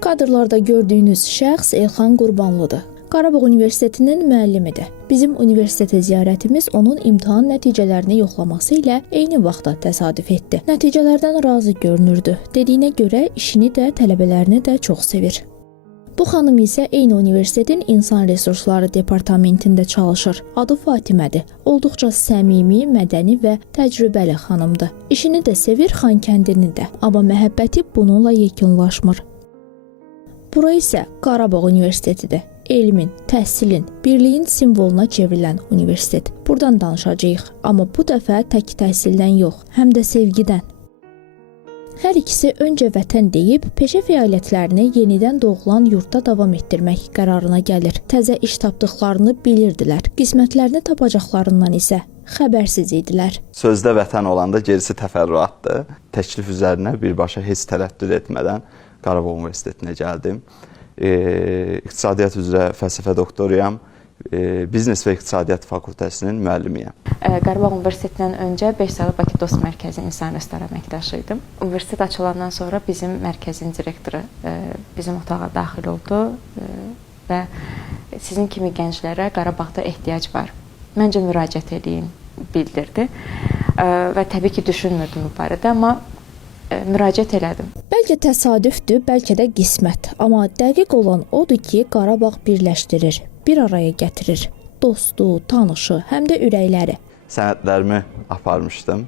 Kadrlarda gördüyünüz şəxs Elxan Qurbanlıdır. Qarabağ Universitetinin müəllimidir. Bizim universitetə ziyarətimiz onun imtahan nəticələrini yoxlaması ilə eyni vaxtda təsadüf etdi. Nəticələrdən razı görünürdü. Dediyinə görə işini də, tələbələrini də çox sevir. Bu xanım isə eyni universitetin insan resursları departamentində çalışır. Adı Fatimədir. Olduqca səmimi, mədəni və təcrübəli xanımdır. İşini də sevir, Xankəndini də. Amma məhəbbəti bununla yekunlaşmır. Bura isə Qarabağ Universitetidir. Elmin, təhsilin, birliyin simvoluna çevrilən universitet. Buradan danışacağıq, amma bu dəfə tək təhsildən yox, həm də sevgidən. Hər ikisi öncə vətən deyib, peşə fəaliyyətlərini yenidən doğulan yurtda davam etdirmək qərarına gəlir. Təzə iş tapdıqlarını bilirdilər. Qismətlərini tapacaqlarından isə xəbərsiz idilər. Sözdə vətən olanda gerisi təfərrüatdır. Təklif üzərinə birbaşa heç tərəddüd etmədən Qarabağ Universitetinə gəldim. İqtisadiyyat üzrə fəlsəfə doktoruyam. Biznes və İqtisadiyyat fakültəsinin müəllimiyəm. Qarabağ Universitetindən öncə 5 saylı Bakı Dost Mərkəzi İnsan Resursları əməkdaşı idim. Universitet açılandan sonra bizim mərkəzin direktoru bizim otağa daxil oldu və sizin kimi gənclərə Qarabağda ehtiyac var. Məncə müraciət edin bildirdi və təbii ki, düşünmürdüm bu barədə, amma müraciət elədim. Bəlkə təsadüfdür, bəlkə də qismət. Amma dəqiq olan odur ki, Qarabağ birləşdirir, bir araya gətirir. Dostu, tanışı, həm də ürəkləri. Sənədlərimi aparmışdım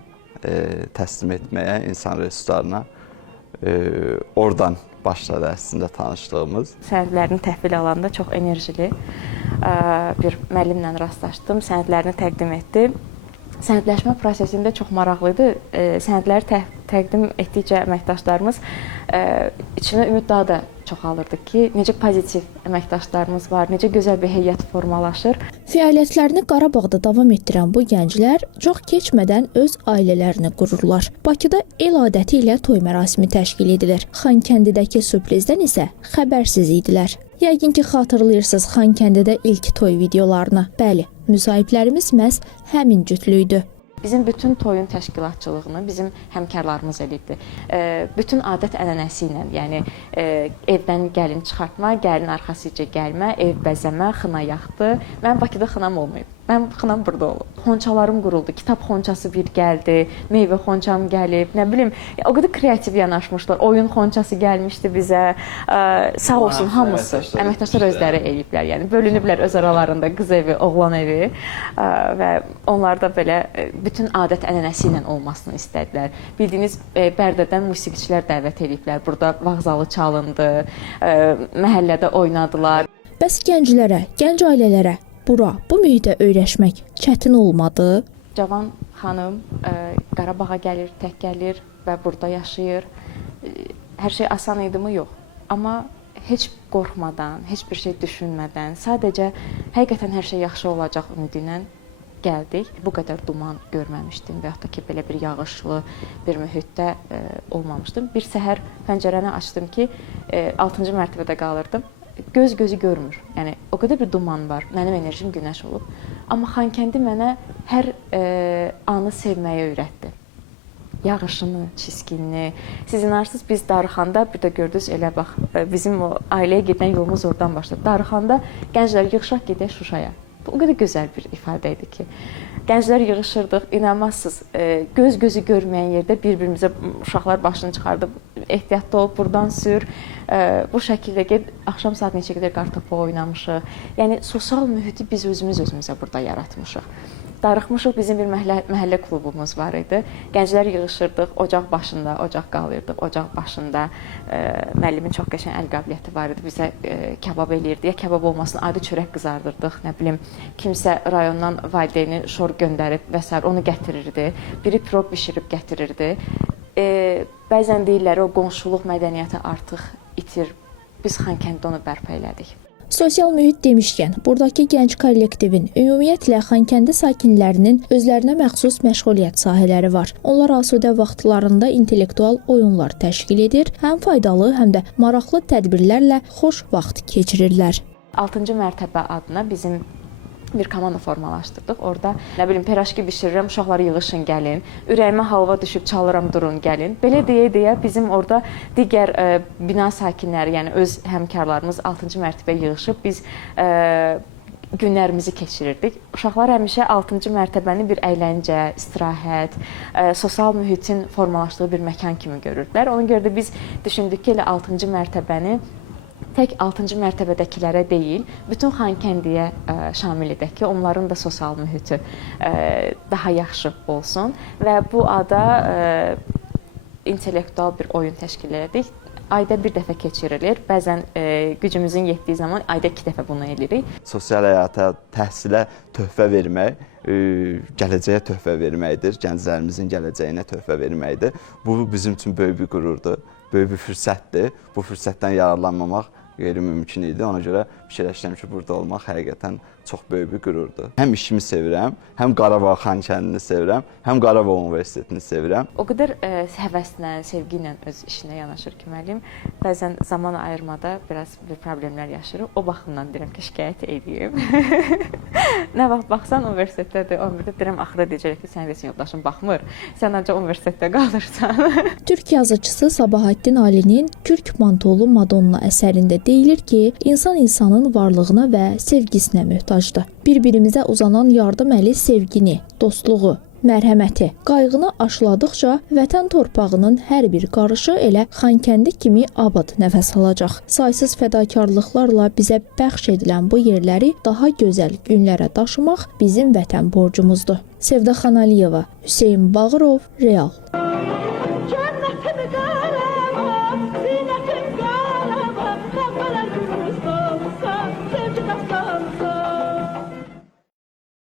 təslim etməyə insan resurslarına. Oradan başladı əslində tanışlığımız. Sənədlərini təhvil alanda çox enerjili bir müəllimlə rastlaşdım. Sənədlərini təqdim etdi. Sənədləşmə prosesində çox maraqlıdır. Sənədləri təqdim etdikcə əməkdaşlarımız içimə ümid daha da çoxalırdı ki, necə pozitiv əməkdaşlarımız var, necə gözəl bir heyət formalaşır. Fəaliyyətlərini Qarabağda davam etdirən bu gənclər çox keçmədən öz ailələrini qururlar. Bakıda el adəti ilə toy mərasimi təşkil edilir. Xankəndidəki sürprizdən isə xəbərsiz idilər. Yəqin ki, xatırlayırsınız Xankəndidə ilk toy videolarını. Bəli, müsahiblərimiz məhz həmin cütlüydü. Bizim bütün toyun təşkilatçılığını bizim həmkarlarımız eləyibdi. Bütün adət-ənənəsi ilə, yəni evdən gəlin çıxartma, gəlin arxasıca gəlmə, ev bəzəmə, xına yaxdı. Mənim Bakıda xınam olmayıb. Mənim xınam burada olub. Xonçalarım quruldu, kitab xonçası bir gəldi, meyvə xonçam gəlib, nə bilim, o qədər kreativ yanaşmışlar. Oyun xonçası gəlmişdi bizə. Sağ olsun hamısı. Əməkdaşlar özləri eləyiblər, yəni bölünüblər öz aralarında qız evi, oğlan evi və onlar da belə bütün adət-ənənəsi ilə olmasını istədilər. Bildiyiniz Bərdədən musiqiçilər dəvət ediblər. Burada vağzalı çalındı, məhəllədə oynadılar. Bəs gənclərə, gənc ailələrə bura, bu mühitə öyrəşmək çətin olmadı? Cavan xanım Qarabağa gəlir, tək gəlir və burada yaşayır. Hər şey asan idimi? Yox. Amma heç qorxmadan, heç bir şey düşünmədən, sadəcə həqiqətən hər şey yaxşı olacaq ümidi ilə gəldik. Bu qədər duman görməmişdim və yaxud da ki, belə bir yağışlı bir mühitdə olmamışdım. Bir səhər pəncərəni açdım ki, 6-cı mərtəbədə qalırdım. Göz gözü görmür. Yəni o qədər bir duman var. Mənim enerjim günəş olub. Amma Xankəndi mənə hər anı sevməyə öyrətdi. Yağışını, çiskinini. Siz inarsınız, biz darıxanda, bir də gördünüz, elə bax, bizim o ailəyə gedən yolumuz oradan başladı. Darıxanda gənclər yığışaq gedək Şuşaya. Bu o qədər gözəl bir ifadə idi ki, gənclər yığışırdıq, inanmazsınız, göz gözü görməyən yerdə bir-birimizə uşaqlar başını çıxardıb, ehtiyatlı ol, buradan sür, bu şəkildə get, axşam saat neçə qədər qartopu oynamışıq. Yəni, sosial mühiti biz özümüzə burada yaratmışıq. Darıxmışıq, bizim bir məhəllə klubumuz var idi. Gənclər yığışırdıq, ocaq başında, ocaq qalırdıq, ocaq başında. Müəllimin çox qəşəng əl qabiliyyəti var idi, bizə kebab eləyirdi. Ya kebab olmasın, adi çörək qızardırdıq, nə bilim, kimsə rayondan valideyni şor göndərib və s. onu gətirirdi. Biri piroq bişirib gətirirdi. Bəzən deyirlər, o qonşuluq mədəniyyəti artıq itir. Biz Xankənddə onu bərpa elədik. Sosial mühit demişkən, buradakı gənc kollektivin, ümumiyyətlə Xankəndi sakinlərinin özlərinə məxsus məşğuliyyət sahələri var. Onlar asudə vaxtlarında intellektual oyunlar təşkil edir, həm faydalı, həm də maraqlı tədbirlərlə xoş vaxt keçirirlər. 6-cı mərtəbə adına bizim bir komanda formalaşdırdıq. Orada nə bilim piraşki bişirirəm, uşaqlar yığışın gəlin. Ürəyimə halva düşüb çalıram, durun gəlin. Belə deyə bizim orada digər bina sakinləri, yəni öz həmkarlarımız 6-cı mərtəbəyə yığışıb biz günlərimizi keçirirdik. Uşaqlar həmişə 6-cı mərtəbəni bir əyləncə, istirahət, sosial mühitin formalaşdığı bir məkan kimi görürdülər. Ona görə də biz düşündük ki, elə 6-cı mərtəbəni tək 6-cı mərtəbədəkilərə deyil, bütün Xankəndiyə şamil edək ki, onların da sosial mühiti daha yaxşı olsun və bu ada intellektual bir oyun təşkil edirik. Ayda bir dəfə keçirilir. Bəzən gücümüzün yetdiyi zaman ayda 2 dəfə bunu edirik. Sosial həyata, təhsilə töhfə vermək, gələcəyə töhfə verməkdir. Gənclərimizin gələcəyinə töhfə verməkdir. Bu bizim üçün böyük bir qürurdur, böyük bir fürsətdir. Bu fürsətdən yararlanmamaq qeyri-mümkün idi. Ona görə fikirləşirəm ki, burada olmaq həqiqətən çox böyük bir qürurdur. Həm işimi sevirəm, həm Qarabağ Xankəndini sevirəm, həm Qarabağ Universitetini sevirəm. O qədər həvəslə, sevgi ilə öz işinə yanaşır ki, müəllim, bəzən zaman ayırmada biraz bir problemlər yaşayırıq. O baxımdan deyirəm ki, şikayət edeyim. Nə vaxt baxsan universitetdədir, 11-də deyirəm, axıra deyəcək ki, sən resim yoldaşın baxmır, sən ancaq universitetdə qalırsan. Türk yazıçısı Sabahattin Ali'nin Kürk Mantolu Madonna əsərində deyilir ki, insan insanın varlığına və sevgisinə möhtacdır. Bir-birimizə uzanan yardım əli sevgini, dostluğu, mərhəməti, qayğını aşıladıqca vətən torpağının hər bir qarışı elə Xankəndi kimi abad nəfəs alacaq. Saysız fədakarlıqlarla bizə bəxş edilən bu yerləri daha gözəl günlərə daşımaq bizim vətən borcumuzdur. Sevda Xanaliyeva, Hüseyn Bağırov, Real.